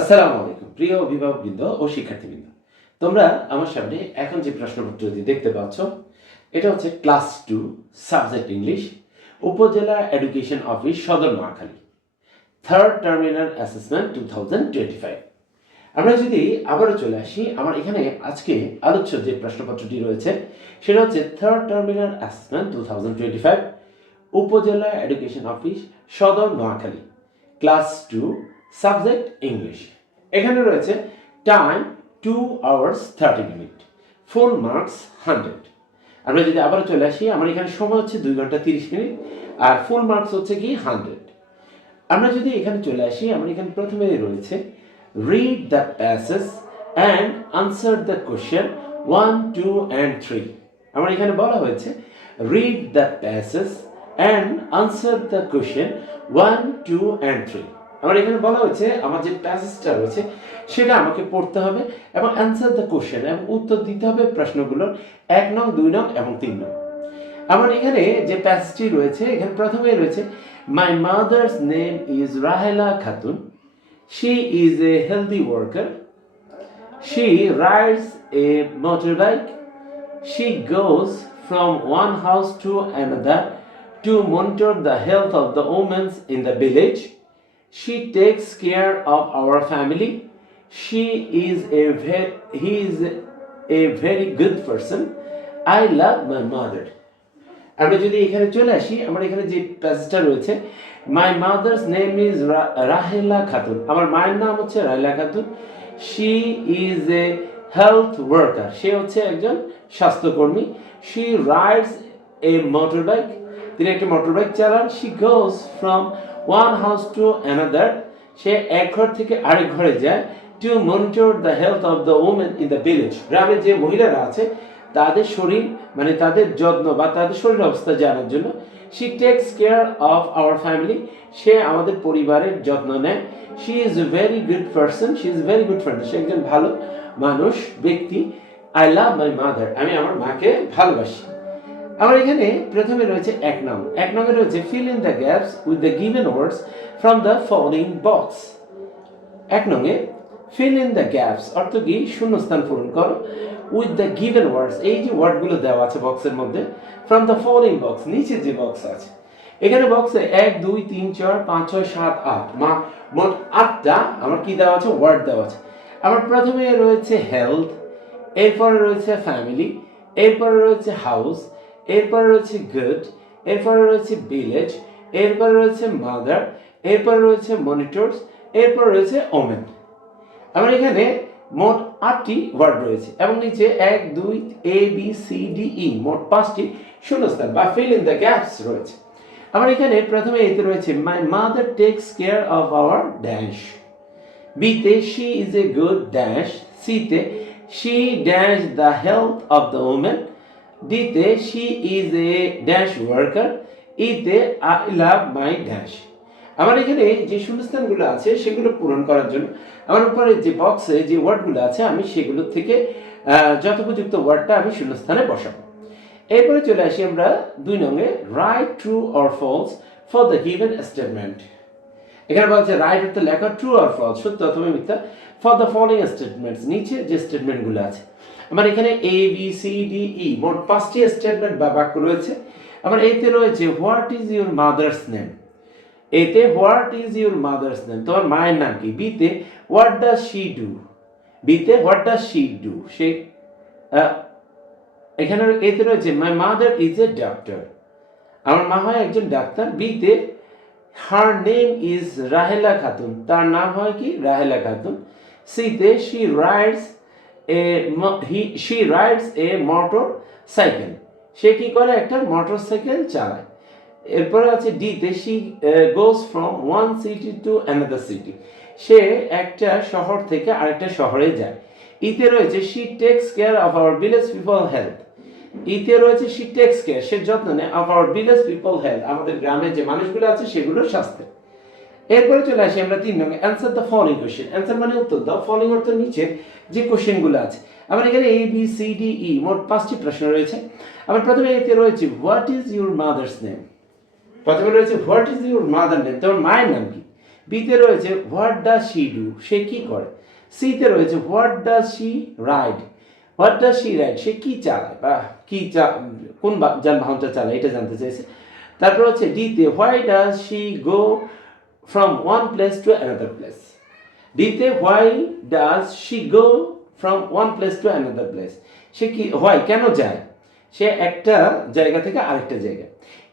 আসসালামু আলাইকুম প্রিয় অভিভাবকবৃন্দ ও শিক্ষার্থীবৃন্দ। তোমরা আমার সামনে এখন যে প্রশ্নপত্রটি দেখতে পাচ্ছ এটা হচ্ছে ক্লাস 2 সাবজেক্ট ইংলিশ, উপজেলা এডুকেশন অফিস সদর নোয়াখালী, থার্ড টার্মিনাল অ্যাসেসমেন্ট 2025। আমরা যদি আবারও চলে আসি, আমার এখানে আজকে আলোচ্য যে প্রশ্নপত্রটি রয়েছে সেটা হচ্ছে থার্ড টার্মিনাল অ্যাসেসমেন্ট 2025, উপজেলা এডুকেশন অফিস সদর নোয়াখালী, ক্লাস 2 সাবজেক্ট ইংলিশ। এখানে রয়েছে time 2 hours 30 minute, full marks 100। আমরা যদি আবার চলে আসি, আমার এখানে সময় হচ্ছে 2 ঘন্টা 30 মিনিট আর ফুল মার্কস হচ্ছে কি 100। আমরা যদি এখানে চলে আসি, আমার এখানে প্রথমে রয়েছে read the passage and answer the question 1, 2 and 3। আমার এখানে বলা হয়েছে read the passage and answer the question 1, 2 and 3। আমার এখানে বলা হয়েছে আমার যে প্যাসেজটা রয়েছে সেটা আমাকে পড়তে হবে এবং অ্যান্সার দ্য কোশ্চেন এবং উত্তর দিতে হবে প্রশ্নগুলোর 1 নং, 2 নং এবং 3 নং। আমার এখানে যে প্যাসেজটি রয়েছে, এখানে প্রথমেই রয়েছে my mother's name is Rahela Khatun, she is A healthy worker, she rides A motorbike, she goes from one house to another to monitor the health of the women in the village. She takes care of our family. He is a very good person. I love my mother. আমরা যদি এখানে চলে আসি, আমার এখানে যে প্যাসেজটা রয়েছে my mother's name is Rahela Khatun, আমার মায়ের নাম হচ্ছে Rahela Khatun. She is a health worker, সে হচ্ছে একজন স্বাস্থ্যকর্মী। She rides a motorbike, তিনি একটা মোটর বাইক চালান। She goes from one house to another, সে এক ঘর থেকে আরেক ঘরে যায়। To monitor the health of the women in the village, গ্রামে যে মহিলারা আছে তাদের শরীর মানে তাদের যত্ন বা তাদের শরীর অবস্থা জানার জন্য। She takes care of our family, সে আমাদের পরিবারের যত্ন নেয়। She is a very good person, she is very good friend, সে একজন ভালো মানুষ ব্যক্তি। আই লাভ মাই মাদার, আমি আমার মাকে ভালোবাসি। আমার এখানে প্রথমে রয়েছে 1 নং, 1 নংয়ে রয়েছে fill in the gaps with the given words from the following box. 1 নংয়ে ফিল ইন দ্য গ্যাপস অর্থ কি শূন্যস্থান পূরণ করো, উইথ দ্য গিভেন ওয়ার্ডস এই যে ওয়ার্ডগুলো দেওয়া আছে বক্সের মধ্যে, ফ্রম দ্য ফলোইং বক্স নিচে যে বক্স আছে। এখানে বক্সে 1, 2, 3, 4, 5, 6, 7, 8 মোট 8টা আমার কি দেওয়া আছে ওয়ার্ড দেওয়া আছে। আমার প্রথমে রয়েছে হেলথ, এরপরে রয়েছে ফ্যামিলি, এরপরে রয়েছে হাউস, এরপরে রয়েছে গুড, এরপরে রয়েছে ভিলেজ, এরপরে রয়েছে মাদার, এরপরে রয়েছে মনিটরস, এরপর রয়েছে ওমেন। আমার এখানে মোট 8টি ওয়ার্ড রয়েছে এবং নিচে 1, 2, A, B, C, D, E মোট 5টি শূন্যস্থান বা ফিল ইন দ্য গ্যাপস রয়েছে। আমার এখানে প্রথমে এতে রয়েছে my mother takes care of our dash, বিতে she is a good dash, সিতে she dash the health of the women, ডিতে she is a dash worker, ইতে আই লাভ মাই ড্যাশ। আমার এখানে যে শূন্যস্থানগুলো আছে সেগুলো পূরণ করার জন্য আমার উপরে যে বক্সে যে ওয়ার্ডগুলো আছে আমি সেগুলো থেকে যথোপযুক্ত ওয়ার্ডটা আমি শূন্যস্থানে বসাবো। এরপরে চলে আসি আমরা 2 নংয়ে write true or false for the given statement. এখানে বলছে রাইট অর্থ লেখা, ট্রু অর ফলস সত্য অথবা মিথ্যা, ফর দ্য ফলোইং স্টেটমেন্টস নিচে যে স্টেটমেন্টগুলো আছে। আমার এখানে A, B, C, D, E মোট 5টি স্টেটমেন্ট বা বাক্য রয়েছে। আমার এতে রয়েছে what is your mother's name, এতে what is your mother's name তোমার মায়ের নাম কি, বিতে হোয়াট ডাজ শি ডু, বিতে হোয়াট ডাজ শি ডু সে এখানে এতে রয়েছে my mother is a doctor, আমার মা হয় একজন ডাক্তার। বিতে her name is Rahela Khatun, তার নাম হয় কি রাহেলা খাতুন। সিতে she rides a motorcycle, সে কি করে একটা মোটর সাইকেল চালায়। এরপরে আছে ডিতে she goes from one city to another city, সে একটা শহর থেকে আরেকটা শহরে যায়। ইতে রয়েছে she takes care of our village people health, ইতে রয়েছে শি টেকস কেয়ার সে যত্ন নেয় of our village people health আমাদের গ্রামের যে মানুষগুলো আছে সেগুলোর স্বাস্থ্য। এরপরে চলে আসি আমরা 3 নং answer the following question, answer মানে উত্তর দাও, ফলোইং অর্থ নিচে যে কোশ্চেনগুলো আছে। আমার এখানে A, B, C, D, E মোট 5টি প্রশ্ন রয়েছে। আমার প্রথমে এতে রয়েছে what is your mother's name, প্রথমে রয়েছে what is your mother name তোমার মায়ের নাম কি, বিতে রয়েছে হোয়াট ডাজ শি ডু, সে কি করে। সিতে রয়েছে what does she ride, what does she ride, সে কি চালায় বা কোন যানবাহনটা চালায় এটা জানতে চাইছে। তারপর হচ্ছে ডিতে why does she go from one place to another place, ডিতে why does she go from one place to another place, সে কি হোয়াই কেন যায়, সে একটা জায়গা থেকে আরেকটা জায়গায়।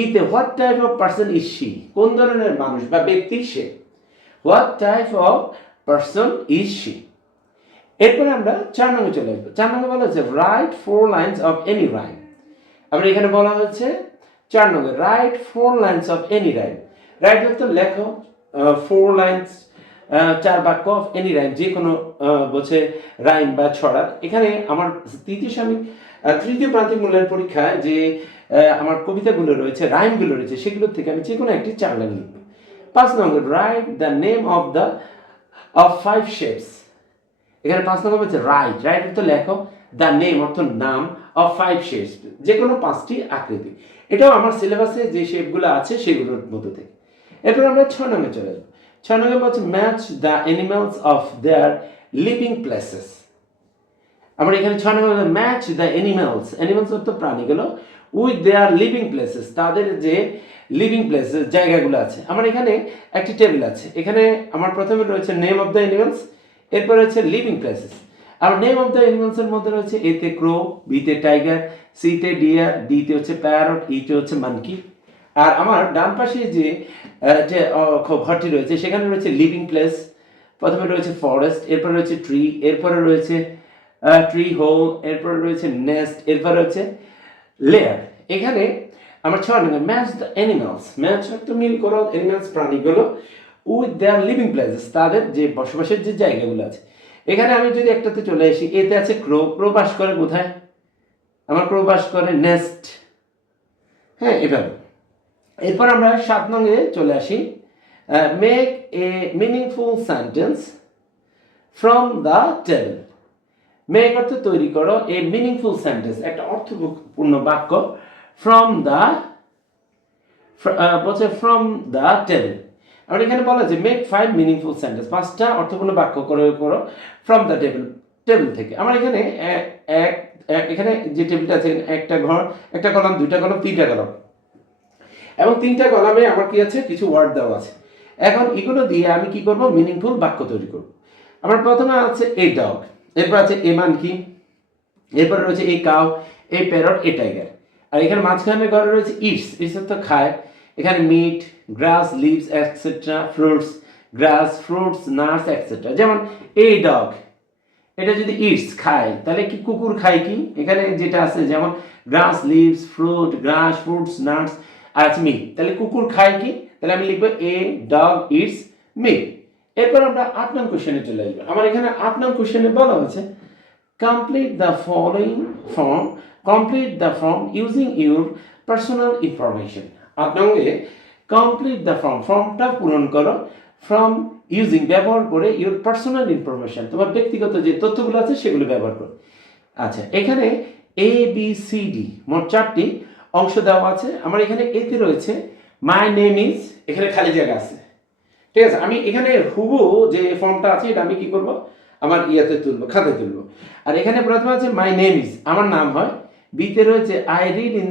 ইতে what type of person is she, কোন ধরনের মানুষ বা ব্যক্তি সে, what type of person is she. এরপরে আমরা 4 নম্বরে চলে আসবো। 4 নম্বরে বলা হচ্ছে write 4 lines of any rhyme. আমরা এখানে বলা হচ্ছে 4 নম্বরে write 4 lines of any rhyme. Write অর্থ লেখো 4 লাইনস 4 বাক্য অফ এনি রাইম, যে কোনো বলছে রাইম বা ছড়া। এখানে আমার তৃতীয় প্রান্তিক মূল্যায়ন পরীক্ষায় যে আমার কবিতাগুলো রয়েছে, রাইমগুলো রয়েছে, সেগুলোর থেকে আমি যে কোনো একটি 4 লাইন লিখব। 5 নম্বর write the name of 5 shapes. এখানে 5 নম্বর হচ্ছে রাইট অর্থ লেখো, দ্য নেম অর্থ নাম, অফ 5 শেপস যে কোনো 5টি আকৃতি। এটাও আমার সিলেবাসে যে শেপগুলো আছে সেগুলোর মধ্যে থেকে। এরপর আমরা 6 নম্বরে চলে যাবো। 6 নম্বর হচ্ছে match the animals of their living places. আমরা এখানে 6 নম্বর ম্যাচ দ্য অ্যানিমালস অর্থ প্রাণীগুলো, উইথ দেয়ার লিভিং প্লেসেস, তাদের যে লিভিং প্লেসেস জায়গাগুলো আছে। আমার এখানে একটি টেবিল আছে, এখানে আমার প্রথমে রয়েছে নেম অফ দ্য অ্যানিমালস, এরপর রয়েছে লিভিং প্লেসেস। আর নেম অফ দ্য অ্যানিমালসের মধ্যে রয়েছে এতে ক্রো, বিতে টাইগার, সিতে ডিয়ার, ডিতে হচ্ছে প্যারট, ইতে হচ্ছে মানকি। আর আমার ডান পাশে যে ঘরটি রয়েছে সেখানে রয়েছে লিভিং প্লেস, প্রথমে রয়েছে ফরেস্ট, এরপরে রয়েছে ট্রি, এরপরে রয়েছে ট্রি হোল, এরপরে রয়েছে নেস্ট, এরপরে রয়েছে লেয়ার। এখানে আমার 6 নম্বর ম্যাচ দ্য অ্যানিমালস, ম্যাচ অর্থ মিল করো অ্যানিমালস প্রাণীগুলো, উইথ দেয়ার লিভিং প্লেসেস তাদের যে বসবাসের যে জায়গাগুলো আছে। এখানে আমি যদি একটাতে চলে আসি, এতে আছে ক্রো, ক্রো বাস করে কোথায়, আমার ক্রো বাস করে নেস্ট, হ্যাঁ এভাবে। এরপর আমরা 7 নম্বরে চলে আসি, make a meaningful sentence from the table. Make অর্থ তৈরি করো, এ মিনিংফুল সেন্টেন্স একটা অর্থপূর্ণ বাক্য, ফ্রম দ্য টেবিল। আমরা এখানে বলা যে মেক 5 মিনিংফুল সেন্টেন্স, 5টা অর্থপূর্ণ বাক্য করো ফ্রম দ্য টেবিল থেকে। আমার এখানে এখানে যে টেবিলটা আছে, একটা ঘর, একটা কলাম, 2টা কলাম, 3টা কলাম, এবং 3টা কলামে আমার কি আছে, কিছু ওয়ার্ড দেওয়া আছে। এখন এগুলো দিয়ে আমি কি করব, মিনিংফুল বাক্য তৈরি করব। আমার প্রথমে আছে এ ডগ, এরপর আছে এ মানকি, এরপর রয়েছে a cow, a parrot, a tiger. আর এখানে মাঝখানে ঘরে রয়েছে ইটস অর্থ খায়। এখানে meat, grass, leaves etcetera, fruits, grass, fruits, nuts etcetera. যেমন এই ডগ, এটা যদি ইটস খায় তাহলে কি কুকুর খায় কি, এখানে যেটা আছে যেমন গ্রাস, লিভস, ফ্রুট, গ্রাস, ফ্রুটস, নাটস আর আছে মিট, তাহলে কুকুর খায় কি, তাহলে আমি লিখবো এ ডগ ইটস মিট। এরপর আমরা 8 নং কোশ্চেনে চলে আসবো। আমার এখানে 8 নং কোশ্চেনে বলা হচ্ছে complete the form using your personal information. 8 নঙ্গে কমপ্লিট দ্য ফর্মটা পূরণ করো, ফ্রম ইউজিং ব্যবহার করে, ইউর পার্সোনাল ইনফরমেশন তোমার ব্যক্তিগত যে তথ্যগুলো আছে সেগুলো ব্যবহার করো। আচ্ছা, এখানে এ বি সি ডি মোট 4টি অংশ দেওয়া আছে। আমার এখানে এতে রয়েছে মাই নেম ইজ, এখানে খালি জায়গা আছে, ঠিক আছে। আমি এখানে হুবহু যে ফর্মটা আছে এটা আমি কি করব, আমার ইয়াতে তুলবো, খাতায় তুলবো। আর এখানে প্রথমে আছে মাই নেম ইজ, আমার নাম হয়। বিতে রয়েছে আই রিড ইন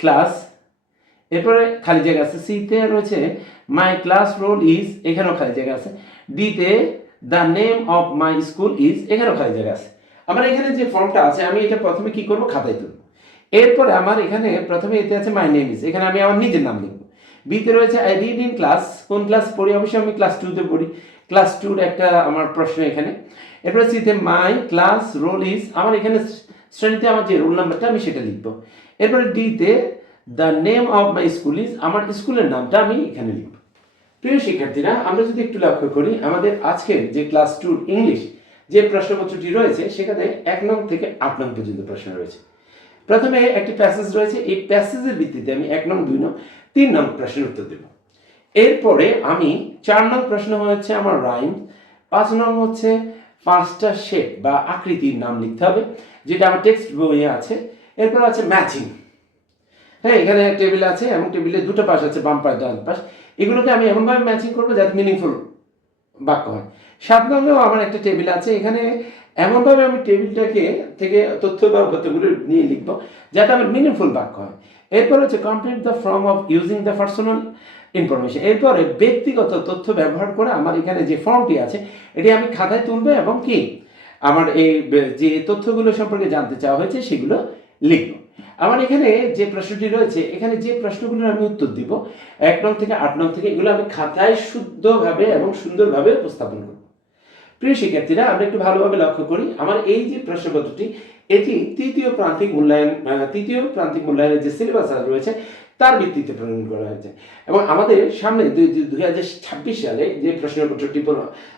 ক্লাস, এরপরে খালি জায়গা আছে। সিতে রয়েছে মাই ক্লাস রোল ইজ, এখানেও খালি জায়গা আছে। ডিতে the name of my school is, এখানেও খালি জায়গা আছে। আমার এখানে যে ফর্মটা আছে আমি এটা প্রথমে কি করব, খাতায় তুলব। এরপরে আমার এখানে প্রথমে এতে আছে মাই নেম ইজ, এখানে আমি আমার নিজের নাম লিখব। বিতে রয়েছে আই রিড ইন ক্লাস, কোন ক্লাস পড়ি, অবশ্যই আমি ক্লাস 2তে পড়ি, ক্লাস 2-র একটা আমার প্রশ্ন এখানে। এরপরে সিতে মাই ক্লাস রোল ইজ, আমার এখানে শ্রেণীতে আমার যে রোল নাম্বারটা আমি সেটা লিখবো। এরপরে ডিতে the name of my school is, আমার স্কুলের নামটা আমি এখানে লিখব। প্রিয় শিক্ষার্থীরা, আমরা যদি একটু লক্ষ্য করি আমাদের আজকের যে ক্লাস 2 ইংলিশ যে প্রশ্নপত্রটি রয়েছে সেখানে 1 নং থেকে 8 নং পর্যন্ত প্রশ্ন রয়েছে। প্রথমে একটি প্যাসেজ রয়েছে, এই প্যাসেজের ভিত্তিতে আমি 1 নং, 2 নং, 3 নং প্রশ্নের উত্তর দেব। এরপরে আমি 4 নং প্রশ্ন হচ্ছে আমার রাইম, 5 নং হচ্ছে 5টা শেপ বা আকৃতির নাম লিখতে হবে, যেটা আমার টেক্সট বইয়ে আছে। এরপর আছে ম্যাচিং, হ্যাঁ এখানে টেবিল আছে এবং টেবিলের 2টা পাশ আছে, বাম পাশ ডান পাশ, এগুলোকে আমি এমনভাবে ম্যাচিং করবো যাতে মিনিংফুল বাক্য হয়। ৭ নম্বরেও আমার একটা টেবিল আছে, এখানে এমনভাবে আমি টেবিলটাকে থেকে তথ্য বা কতগুলো নিয়ে লিখব যাতে আমার মিনিংফুল বাক্য হয়। এরপর হচ্ছে complete the form of using the personal information. এরপরে ব্যক্তিগত তথ্য ব্যবহার করে আমার এখানে যে ফর্মটি আছে এটি আমি খাতায় তুলবে এবং কি আমার এই যে তথ্যগুলো সম্পর্কে জানতে চাওয়া হয়েছে সেগুলো লিখব। আমার এখানে যে প্রশ্নটি রয়েছে, এখানে যে প্রশ্নগুলোর আমি উত্তর দিব ১ নং থেকে ৮ নং থেকে, এগুলো আমি খাতায় শুদ্ধভাবে এবং সুন্দরভাবে উপস্থাপন করব। প্রিয় শিক্ষার্থীরা, আমরা একটু ভালোভাবে লক্ষ্য করি, আমার এই যে প্রশ্নপত্রটি এটি তৃতীয় প্রান্তিক মূল্যায়নের যে সিলেবাস রয়েছে তার ভিত্তিতে প্রণয়ন করা হয়েছে এবং আমাদের সামনে 2026 সালে যে প্রশ্নপত্রটি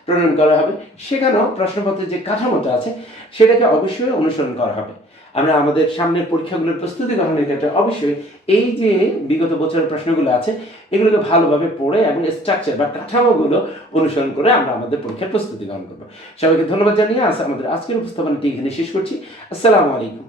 প্রণয়ন করা হবে সেখানেও প্রশ্নপত্রের যে কাঠামোটা আছে সেটাকে অবশ্যই অনুসরণ করা হবে। আমরা আমাদের সামনের পরীক্ষাগুলোর প্রস্তুতি গ্রহণের ক্ষেত্রে অবশ্যই এই যে বিগত বছরের প্রশ্নগুলো আছে এগুলোকে ভালোভাবে পড়ে এবং স্ট্রাকচার বা কাঠামোগুলো অনুসরণ করে আমরা আমাদের পরীক্ষার প্রস্তুতি গ্রহণ করবো। সবাইকে ধন্যবাদ জানিয়ে আমাদের আজকের উপস্থাপনাটি এখানে শেষ করছি। আসসালামু আলাইকুম।